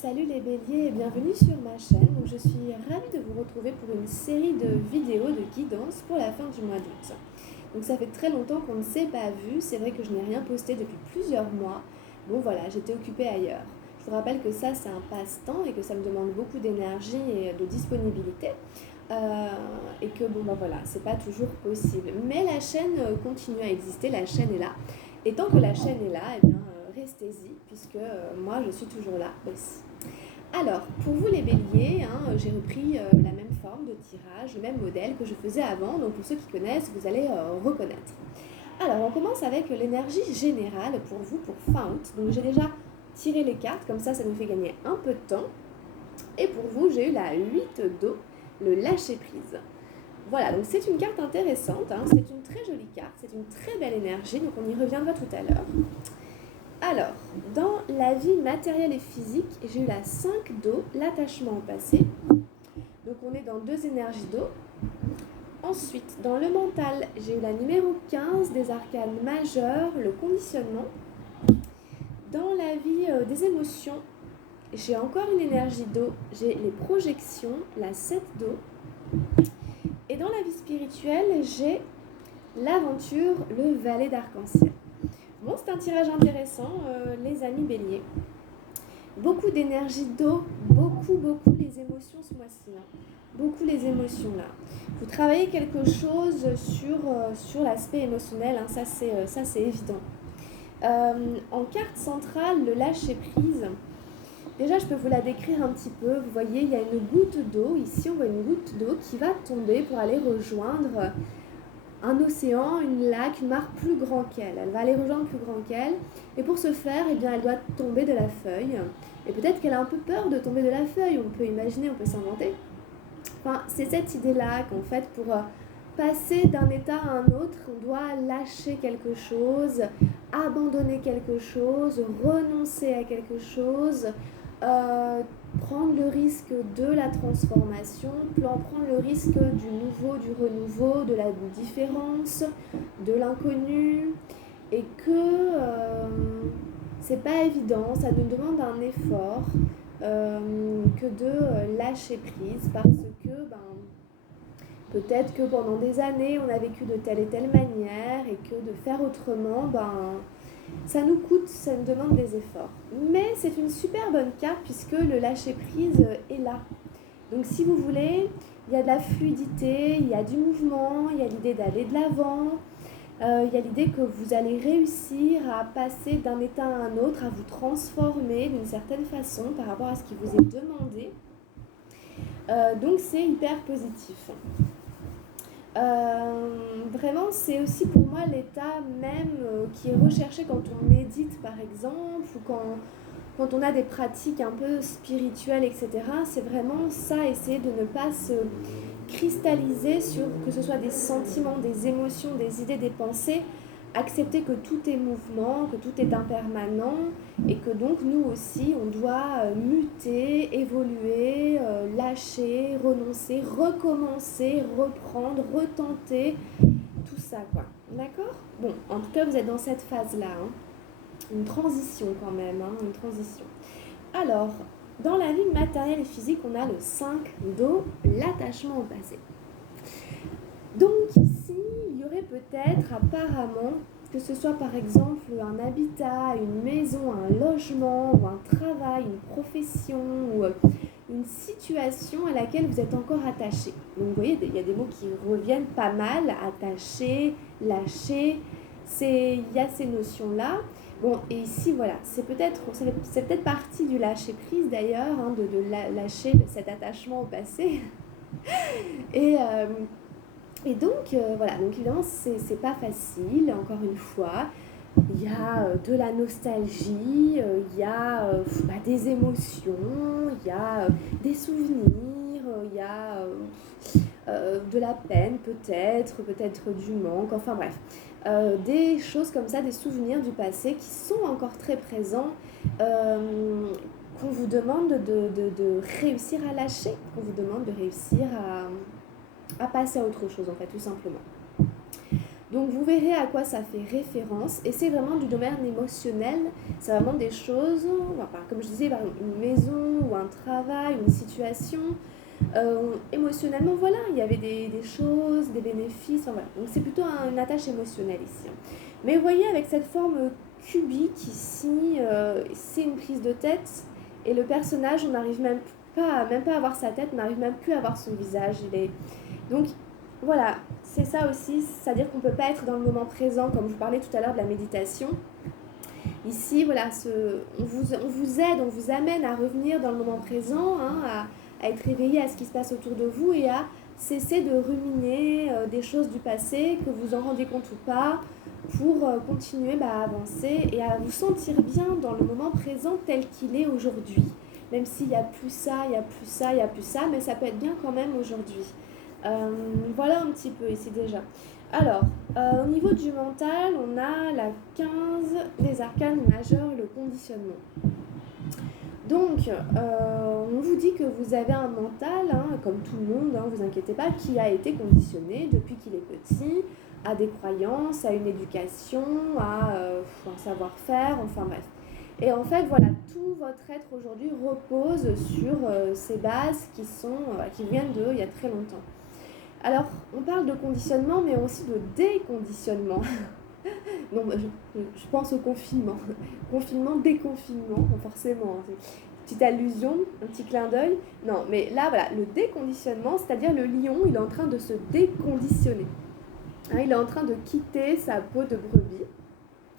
Salut les béliers et bienvenue sur ma chaîne. Donc, je suis ravie de vous retrouver pour une série de vidéos de guidance pour la fin du mois d'août. Donc ça fait très longtemps qu'on ne s'est pas vu, c'est vrai que je n'ai rien posté depuis plusieurs mois. Bon voilà, j'étais occupée ailleurs. Je vous rappelle que ça c'est un passe-temps et que ça me demande beaucoup d'énergie et de disponibilité. Et que bon bah voilà, c'est pas toujours possible. Mais la chaîne continue à exister, la chaîne est là. Et tant que la chaîne est là, eh bien restez-y, puisque moi je suis toujours là aussi. Alors, pour vous les béliers, j'ai repris la même forme de tirage, le même modèle que je faisais avant. Donc pour ceux qui connaissent, vous allez reconnaître. Alors, on commence avec l'énergie générale pour vous, pour fin août. Donc j'ai déjà tiré les cartes, comme ça nous fait gagner un peu de temps. Et pour vous, j'ai eu la 8 d'eau, le lâcher prise. Voilà, donc c'est une carte intéressante, c'est une très jolie carte, c'est une très belle énergie, donc on y reviendra tout à l'heure. Alors, dans la vie matérielle et physique, j'ai eu la 5 d'eau, l'attachement au passé. Donc on est dans deux énergies d'eau. Ensuite, dans le mental, j'ai eu la numéro 15 des arcanes majeures, le conditionnement. Dans la vie des émotions, j'ai encore une énergie d'eau, j'ai les projections, la 7 d'eau. Et dans la vie spirituelle, j'ai l'aventure, le valet d'arc-en-ciel. Bon, c'est un tirage intéressant, les amis béliers. Beaucoup d'énergie d'eau, beaucoup les émotions ce mois-ci. Beaucoup les émotions là. Vous travaillez quelque chose sur l'aspect émotionnel, ça c'est évident. En carte centrale, le lâcher prise. Déjà, je peux vous la décrire un petit peu. Vous voyez, il y a une goutte d'eau. Ici, on voit une goutte d'eau qui va tomber pour aller rejoindre un océan, une lac, une mare plus grand qu'elle. Elle va aller rejoindre plus grand qu'elle. Et pour ce faire, eh bien, elle doit tomber de la feuille. Et peut-être qu'elle a un peu peur de tomber de la feuille. On peut imaginer, on peut s'inventer. Enfin, c'est cette idée-là qu'en fait, pour passer d'un état à un autre, on doit lâcher quelque chose, abandonner quelque chose, renoncer à quelque chose, prendre le risque de la transformation, prendre le risque du nouveau, du renouveau, de la différence, de l'inconnu, et que c'est pas évident, ça nous demande un effort que de lâcher prise parce que peut-être que pendant des années on a vécu de telle et telle manière et que de faire autrement, ça nous coûte, ça nous demande des efforts. Mais c'est une super bonne carte puisque le lâcher prise est là. Donc si vous voulez, il y a de la fluidité, il y a du mouvement, il y a l'idée d'aller de l'avant, il y a l'idée que vous allez réussir à passer d'un état à un autre, à vous transformer d'une certaine façon par rapport à ce qui vous est demandé. Donc c'est hyper positif. Vraiment, c'est aussi pour moi l'état même qui est recherché quand on médite par exemple, ou quand on a des pratiques un peu spirituelles, etc. C'est vraiment ça, essayer de ne pas se cristalliser sur que ce soit des sentiments, des émotions, des idées, des pensées, accepter que tout est mouvement, que tout est impermanent et que donc nous aussi on doit muter, évoluer, lâcher, renoncer, recommencer, reprendre, retenter, tout ça quoi. D'accord ? Bon, en tout cas vous êtes dans cette phase-là, une transition quand même, une transition. Alors, dans la vie matérielle et physique, on a le 5 d'eau, l'attachement au passé. Donc ici, il y aurait peut-être apparemment, que ce soit par exemple un habitat, une maison, un logement, ou un travail, une profession, ou une situation à laquelle vous êtes encore attaché. Donc vous voyez, il y a des mots qui reviennent pas mal, attaché, lâcher, il y a ces notions-là. Bon, et ici, voilà, c'est peut-être partie du lâcher-prise d'ailleurs, de lâcher cet attachement au passé. Et donc, voilà, donc évidemment, c'est pas facile, encore une fois. Il y a de la nostalgie, il y a des émotions, il y a des souvenirs, il y a de la peine peut-être du manque, enfin bref. Des choses comme ça, des souvenirs du passé qui sont encore très présents, qu'on vous demande de réussir à lâcher, qu'on vous demande de réussir à passer à autre chose en fait, tout simplement. Donc vous verrez à quoi ça fait référence et c'est vraiment du domaine émotionnel, c'est vraiment des choses, enfin, comme je disais, par exemple, une maison ou un travail, une situation, émotionnellement voilà, il y avait des choses, des bénéfices, enfin, voilà. Donc c'est plutôt une attache émotionnelle ici. Mais vous voyez avec cette forme cubique ici, c'est une prise de tête et le personnage, on n'arrive même pas à voir sa tête, on n'arrive même plus à voir son visage. Donc voilà, c'est ça aussi, c'est-à-dire qu'on ne peut pas être dans le moment présent, comme je vous parlais tout à l'heure de la méditation. Ici, voilà, on vous aide, on vous amène à revenir dans le moment présent, hein, à être éveillé à ce qui se passe autour de vous et à cesser de ruminer des choses du passé, que vous en rendez compte ou pas, pour continuer à avancer et à vous sentir bien dans le moment présent tel qu'il est aujourd'hui. Même s'il n'y a plus ça, il n'y a plus ça, il n'y a plus ça, mais ça peut être bien quand même aujourd'hui. Voilà un petit peu ici déjà. Alors, au niveau du mental, on a la 15 des arcanes majeurs, le conditionnement. Donc, on vous dit que vous avez un mental, hein, comme tout le monde, hein, vous inquiétez pas, qui a été conditionné depuis qu'il est petit, à des croyances, à une éducation, à un savoir-faire, enfin bref. Et en fait, voilà, tout votre être aujourd'hui repose sur ces bases qui viennent il y a très longtemps. Alors, on parle de conditionnement, mais aussi de déconditionnement. Non, je pense au confinement. Confinement, déconfinement, forcément. Petite allusion, un petit clin d'œil. Non, mais là, voilà, le déconditionnement, c'est-à-dire le lion, il est en train de se déconditionner. Hein, il est en train de quitter sa peau de brebis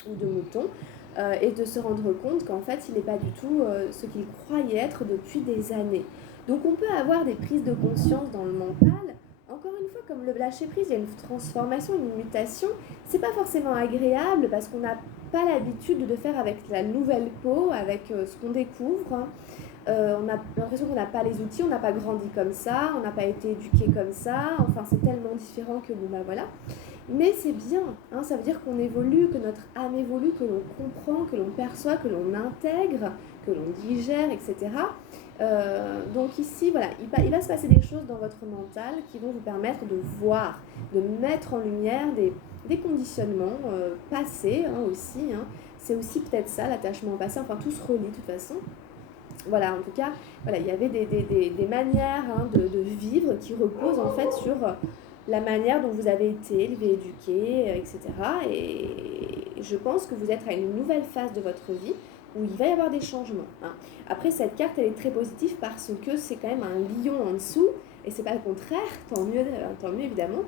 ou de mouton et de se rendre compte qu'en fait, il n'est pas du tout ce qu'il croyait être depuis des années. Donc, on peut avoir des prises de conscience dans le mental. Encore une fois, comme le lâcher prise, il y a une transformation, une mutation. C'est pas forcément agréable parce qu'on n'a pas l'habitude de faire avec la nouvelle peau, avec ce qu'on découvre. Hein. On a l'impression qu'on n'a pas les outils, on n'a pas grandi comme ça, on n'a pas été éduqué comme ça. Enfin, c'est tellement différent que bon, bah voilà. Mais c'est bien, hein, ça veut dire qu'on évolue, que notre âme évolue, que l'on comprend, que l'on perçoit, que l'on intègre, que l'on digère, etc. Donc ici, voilà, il va se passer des choses dans votre mental qui vont vous permettre de voir, de mettre en lumière des conditionnements passés hein, aussi. Hein. C'est aussi peut-être ça, l'attachement au passé, enfin tout se relie de toute façon. Voilà, en tout cas, voilà, il y avait des manières hein, de vivre qui reposent en fait sur la manière dont vous avez été élevé, éduqué, etc. Et je pense que vous êtes à une nouvelle phase de votre vie où il va y avoir des changements. Hein. Après, cette carte, elle est très positive parce que c'est quand même un lion en dessous, et c'est pas le contraire, tant mieux évidemment.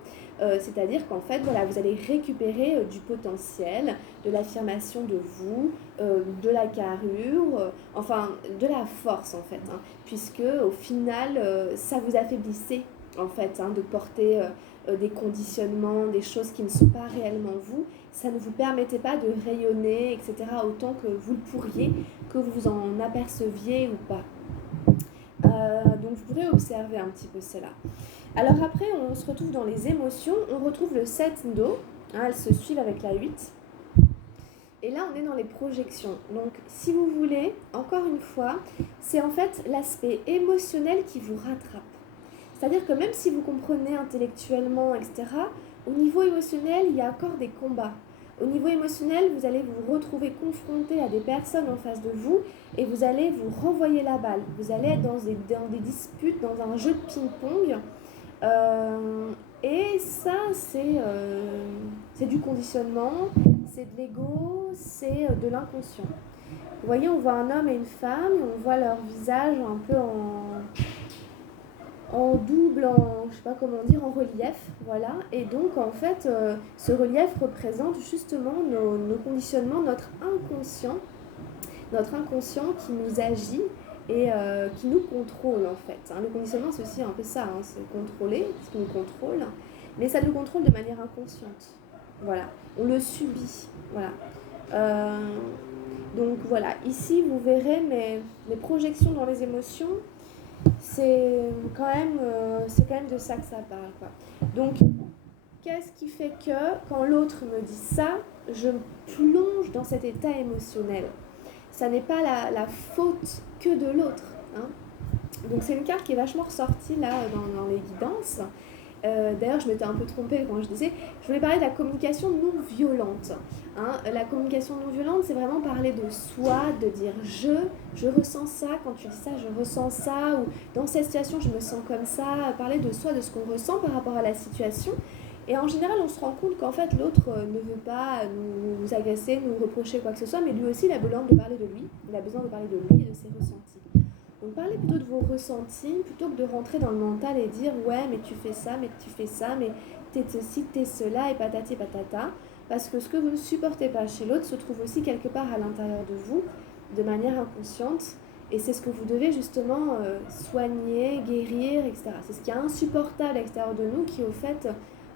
C'est-à-dire qu'en fait, voilà, vous allez récupérer du potentiel, de l'affirmation de vous, de la carrure, enfin de la force en fait, hein, puisque au final, ça vous affaiblissait en fait, hein, de porter des conditionnements, des choses qui ne sont pas réellement vous. Ça ne vous permettait pas de rayonner, etc., autant que vous le pourriez, que vous en aperceviez ou pas. Donc vous pourrez observer un petit peu cela. Alors après, on se retrouve dans les émotions, on retrouve le 7 Ndo, hein, elles se suivent avec la 8. Et là, on est dans les projections. Donc, si vous voulez, encore une fois, c'est en fait l'aspect émotionnel qui vous rattrape. C'est-à-dire que même si vous comprenez intellectuellement, etc., au niveau émotionnel, il y a encore des combats. Au niveau émotionnel, vous allez vous retrouver confronté à des personnes en face de vous et vous allez vous renvoyer la balle. Vous allez être dans des disputes, dans un jeu de ping-pong. Et ça, c'est du conditionnement, c'est de l'ego, c'est de l'inconscient. Vous voyez, on voit un homme et une femme, et on voit leur visage un peu en double, je sais pas comment dire, en relief, voilà. Et donc, en fait, ce relief représente justement nos conditionnements, notre inconscient qui nous agit et qui nous contrôle en fait. Hein. Le conditionnement, c'est aussi un peu ça, hein, c'est contrôler, ce qui nous contrôle, mais ça nous contrôle de manière inconsciente. Voilà, on le subit. Voilà. Donc voilà, ici vous verrez mes projections dans les émotions, c'est quand même de ça que ça parle, quoi. Donc, qu'est-ce qui fait que quand l'autre me dit ça, je me plonge dans cet état émotionnel? Ça n'est pas la faute que de l'autre. Hein. Donc c'est une carte qui est vachement ressortie là dans les guidances. D'ailleurs, je m'étais un peu trompée quand je disais, je voulais parler de la communication non violente. Hein. La communication non violente, c'est vraiment parler de soi, de dire je ressens ça, quand tu dis ça, je ressens ça, ou dans cette situation, je me sens comme ça, parler de soi, de ce qu'on ressent par rapport à la situation. Et en général, on se rend compte qu'en fait, l'autre ne veut pas nous agacer, nous reprocher quoi que ce soit, mais lui aussi, il a besoin de parler de lui, il a besoin de parler de lui et de ses ressentis. Donc parlez plutôt de vos ressentis plutôt que de rentrer dans le mental et dire ouais mais tu fais ça, mais tu fais ça, mais t'es ceci, t'es cela et patati patata. Parce que ce que vous ne supportez pas chez l'autre se trouve aussi quelque part à l'intérieur de vous, de manière inconsciente. Et c'est ce que vous devez justement soigner, guérir, etc. C'est ce qui est insupportable à l'extérieur de nous qui au fait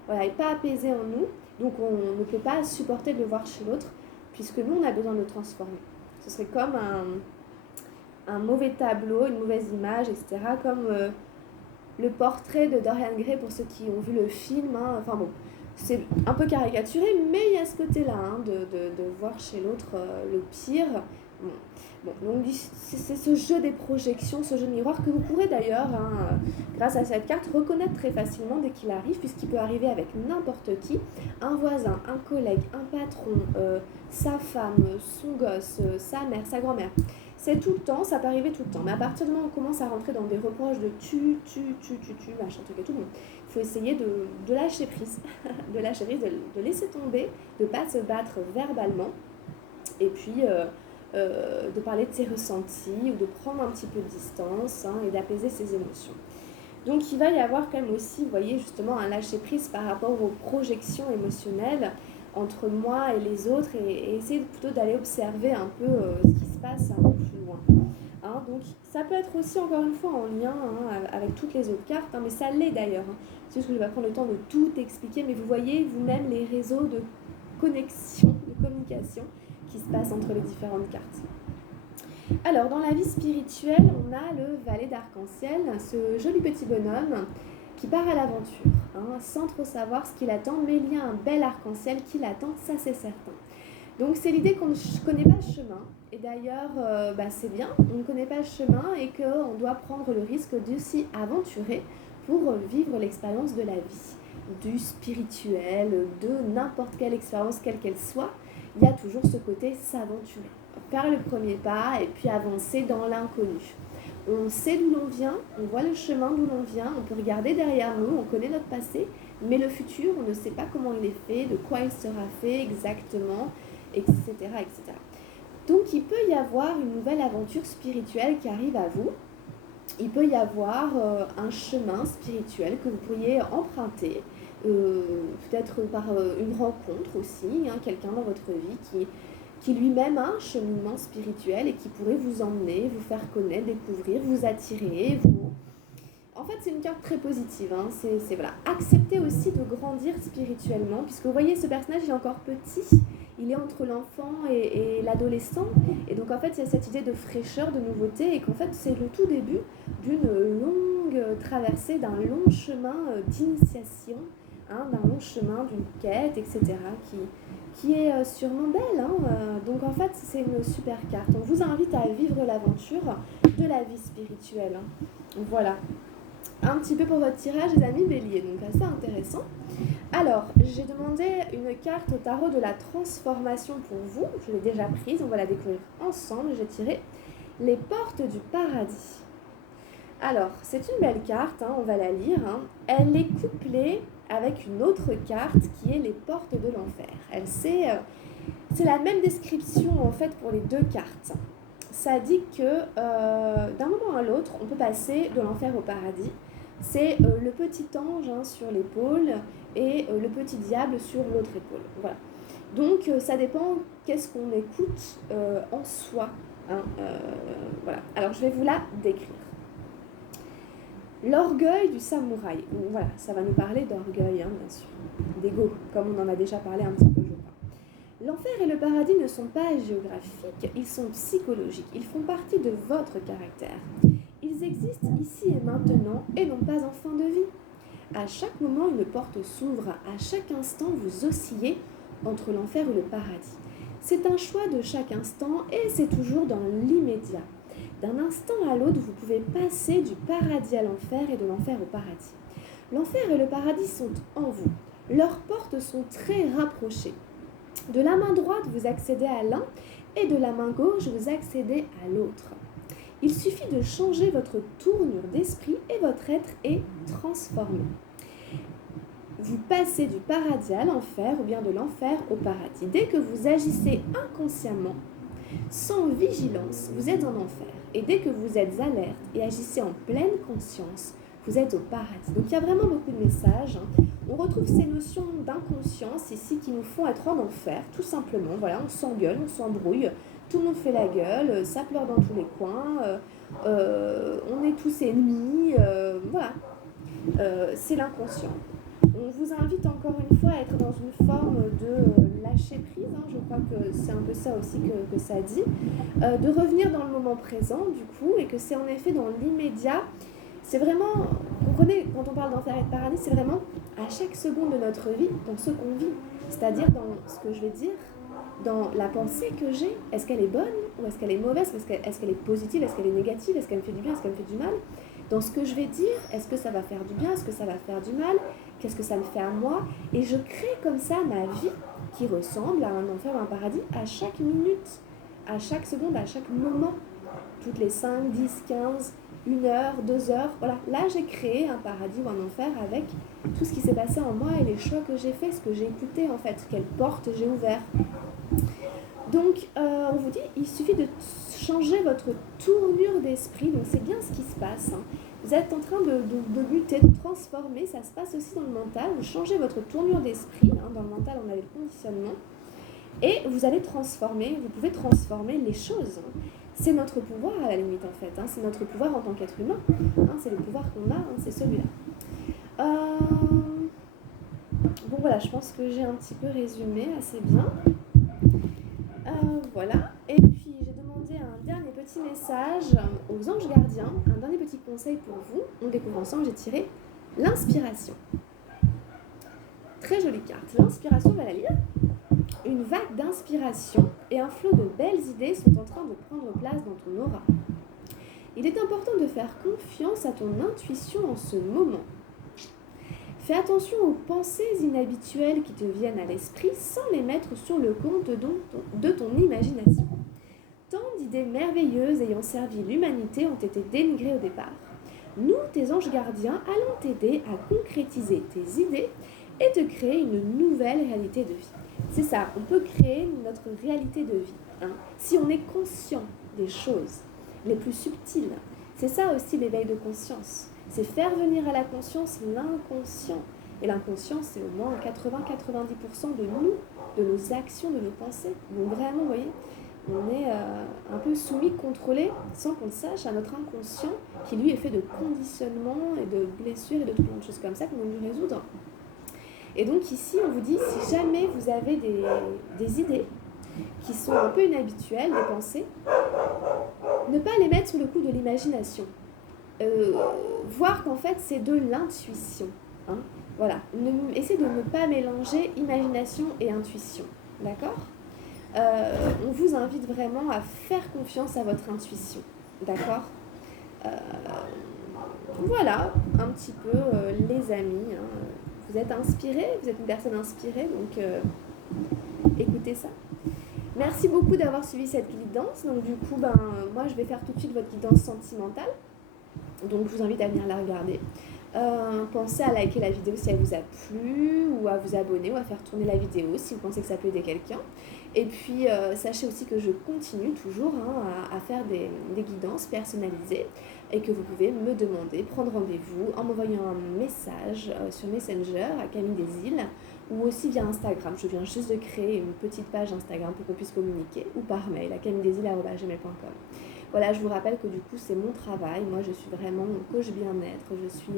voilà, n'est pas apaisé en nous. Donc on ne peut pas supporter de le voir chez l'autre puisque nous on a besoin de le transformer. Ce serait comme un mauvais tableau, une mauvaise image, etc. Comme le portrait de Dorian Gray pour ceux qui ont vu le film. Hein. Enfin bon, c'est un peu caricaturé, mais il y a ce côté-là, hein, de voir chez l'autre le pire. Bon, donc c'est ce jeu des projections, ce jeu de miroir que vous pourrez d'ailleurs, hein, grâce à cette carte, reconnaître très facilement dès qu'il arrive, puisqu'il peut arriver avec n'importe qui, un voisin, un collègue, un patron, sa femme, son gosse, sa mère, sa grand-mère. C'est tout le temps, ça peut arriver tout le temps. Mais à partir du moment où on commence à rentrer dans des reproches de machin truc et tout, bon, il faut essayer de lâcher prise, de lâcher prise, de laisser tomber, de ne pas se battre verbalement, et puis de parler de ses ressentis ou de prendre un petit peu de distance hein, et d'apaiser ses émotions. Donc il va y avoir quand même aussi, vous voyez, justement un lâcher prise par rapport aux projections émotionnelles entre moi et les autres et essayer plutôt d'aller observer un peu ce qui se passe un peu plus loin. Hein, donc ça peut être aussi encore une fois en lien hein, avec toutes les autres cartes, hein, mais ça l'est d'ailleurs. Hein. C'est juste que je vais pas prendre le temps de tout expliquer, mais vous voyez vous-même les réseaux de connexion, de communication qui se passent entre les différentes cartes. Alors dans la vie spirituelle, on a le valet d'arc-en-ciel, ce joli petit bonhomme qui part à l'aventure, hein, sans trop savoir ce qu'il attend, mais il y a un bel arc-en-ciel qui l'attend, ça c'est certain. Donc c'est l'idée qu'on ne connaît pas le chemin, et d'ailleurs c'est bien, on ne connaît pas le chemin et qu'on doit prendre le risque de s'y aventurer pour vivre l'expérience de la vie, du spirituel, de n'importe quelle expérience, quelle qu'elle soit, il y a toujours ce côté s'aventurer, faire le premier pas et puis avancer dans l'inconnu. On sait d'où l'on vient, on voit le chemin d'où l'on vient, on peut regarder derrière nous, on connaît notre passé, mais le futur, on ne sait pas comment il est fait, de quoi il sera fait exactement, etc., etc. Donc il peut y avoir une nouvelle aventure spirituelle qui arrive à vous. Il peut y avoir un chemin spirituel que vous pourriez emprunter, peut-être par une rencontre aussi, hein, quelqu'un dans votre vie qui lui-même a un cheminement spirituel et qui pourrait vous emmener, vous faire connaître, découvrir, vous attirer. En fait, c'est une carte très positive. Hein. C'est voilà. Accepter aussi de grandir spirituellement, puisque vous voyez, ce personnage, il est encore petit. Il est entre l'enfant et l'adolescent. Et donc, en fait, il y a cette idée de fraîcheur, de nouveauté, et qu'en fait, c'est le tout début d'une longue traversée, d'un long chemin d'initiation, hein, d'un long chemin, d'une quête, etc., qui est sûrement belle. Hein. Donc, en fait, c'est une super carte. On vous invite à vivre l'aventure de la vie spirituelle. Hein. Voilà. Un petit peu pour votre tirage, les amis béliers, donc assez intéressant. Alors, j'ai demandé une carte au tarot de la transformation pour vous. Je l'ai déjà prise, on va la découvrir ensemble. J'ai tiré les portes du paradis. Alors, c'est une belle carte, hein, on va la lire. Hein. Elle est couplée avec une autre carte qui est les portes de l'enfer. C'est la même description en fait pour les deux cartes. Ça dit que d'un moment à l'autre, on peut passer de l'enfer au paradis. C'est le petit ange hein, sur l'épaule et le petit diable sur l'autre épaule. Voilà. Donc ça dépend qu'est-ce qu'on écoute en soi. Hein, voilà. Alors je vais vous la décrire. L'orgueil du samouraï. Donc, voilà, ça va nous parler d'orgueil, hein, bien sûr. D'ego, comme on en a déjà parlé un petit peu, je crois. L'enfer et le paradis ne sont pas géographiques, ils sont psychologiques, ils font partie de votre caractère. Ils existent ici et maintenant et non pas en fin de vie. À chaque moment, une porte s'ouvre, à chaque instant, vous oscillez entre l'enfer et le paradis. C'est un choix de chaque instant et c'est toujours dans l'immédiat. D'un instant à l'autre, vous pouvez passer du paradis à l'enfer et de l'enfer au paradis. L'enfer et le paradis sont en vous. Leurs portes sont très rapprochées. De la main droite, vous accédez à l'un et de la main gauche, vous accédez à l'autre. Il suffit de changer votre tournure d'esprit et votre être est transformé. Vous passez du paradis à l'enfer ou bien de l'enfer au paradis. Dès que vous agissez inconsciemment, sans vigilance, vous êtes en enfer. Et dès que vous êtes alerte et agissez en pleine conscience, vous êtes au paradis. Donc il y a vraiment beaucoup de messages. On retrouve ces notions d'inconscience ici qui nous font être en enfer, tout simplement. Voilà, on s'engueule, on s'embrouille, tout le monde fait la gueule, ça pleure dans tous les coins, on est tous ennemis, voilà. C'est l'inconscient. On vous invite encore une fois à être dans une forme de lâcher prise, je crois que c'est un peu ça aussi que ça dit, de revenir dans le moment présent du coup, et que c'est en effet dans l'immédiat. C'est vraiment, comprenez, quand on parle d'enfer et de paradis, c'est vraiment à chaque seconde de notre vie, dans ce qu'on vit. C'est-à-dire dans ce que je vais dire, dans la pensée que j'ai. Est-ce qu'elle est bonne ou est-ce qu'elle est mauvaise? Est-ce qu'elle est positive? Est-ce qu'elle est négative? Est-ce qu'elle me fait du bien? Est-ce qu'elle me fait du mal? Dans ce que je vais dire, est-ce que ça va faire du bien? Est-ce que ça va faire du mal? Qu'est-ce que ça me fait à moi? Et je crée comme ça ma vie qui ressemble à un enfer ou un paradis à chaque minute, à chaque seconde, à chaque moment. Toutes les 5, 10, 15... 1 heure, 2 heures, voilà. Là, j'ai créé un paradis ou un enfer avec tout ce qui s'est passé en moi et les choix que j'ai faits, ce que j'ai écouté en fait, quelles portes j'ai ouvertes. Donc, on vous dit, il suffit de changer votre tournure d'esprit, donc c'est bien ce qui se passe. Vous êtes en train de lutter, de transformer, ça se passe aussi dans le mental, vous changez votre tournure d'esprit, dans le mental on a le conditionnement, et vous allez transformer, vous pouvez transformer les choses. C'est notre pouvoir à la limite en fait, c'est notre pouvoir en tant qu'être humain, c'est le pouvoir qu'on a, c'est celui-là. Bon voilà, je pense que j'ai un petit peu résumé assez bien. Voilà, et puis j'ai demandé un dernier petit message aux anges gardiens, un dernier petit conseil pour vous. On découvre ensemble, j'ai tiré l'inspiration. Très jolie carte, l'inspiration, on va la lire. Une vague d'inspiration et un flot de belles idées sont en train de prendre place dans ton aura. Il est important de faire confiance à ton intuition en ce moment. Fais attention aux pensées inhabituelles qui te viennent à l'esprit sans les mettre sur le compte de ton imagination. Tant d'idées merveilleuses ayant servi l'humanité ont été dénigrées au départ. Nous, tes anges gardiens, allons t'aider à concrétiser tes idées et te créer une nouvelle réalité de vie. C'est ça, on peut créer notre réalité de vie, si on est conscient des choses les plus subtiles. C'est ça aussi l'éveil de conscience. C'est faire venir à la conscience l'inconscient. Et l'inconscient, c'est au moins 80-90% de nous, de nos actions, de nos pensées. Donc vraiment, vous voyez, on est un peu soumis, contrôlé, sans qu'on le sache, à notre inconscient, qui lui est fait de conditionnements et de blessures et de plein de choses comme ça qu'on veut nous résoudre. Et donc ici, on vous dit, si jamais vous avez des idées qui sont un peu inhabituelles, des pensées, ne pas les mettre sous le coup de l'imagination. Voir qu'en fait, c'est de l'intuition. Voilà. Essayez de ne pas mélanger imagination et intuition. D'accord ? On vous invite vraiment à faire confiance à votre intuition. D'accord ? Voilà, un petit peu les amis. Vous êtes inspirés, vous êtes une personne inspirée, donc écoutez ça. Merci beaucoup d'avoir suivi cette guidance. Donc du coup, moi je vais faire tout de suite votre guidance sentimentale. Donc je vous invite à venir la regarder. Pensez à liker la vidéo si elle vous a plu, ou à vous abonner, ou à faire tourner la vidéo si vous pensez que ça peut aider quelqu'un. Et puis sachez aussi que je continue toujours à faire des guidances personnalisées et que vous pouvez me demander, prendre rendez-vous en m'envoyant un message sur Messenger à Camille des Îles ou aussi via Instagram. Je viens juste de créer une petite page Instagram pour qu'on puisse communiquer, ou par mail à camilledesilles@gmail.com. Voilà, je vous rappelle que du coup c'est mon travail. Moi je suis vraiment coach bien-être, je suis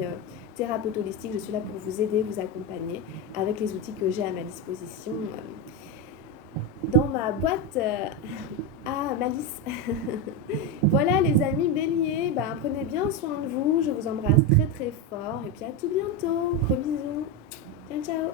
thérapeute holistique, je suis là pour vous aider, vous accompagner avec les outils que j'ai à ma disposition dans ma boîte à malice. Voilà les amis béliers, prenez bien soin de vous, je vous embrasse très très fort et puis à tout bientôt, gros bisous, ciao ciao.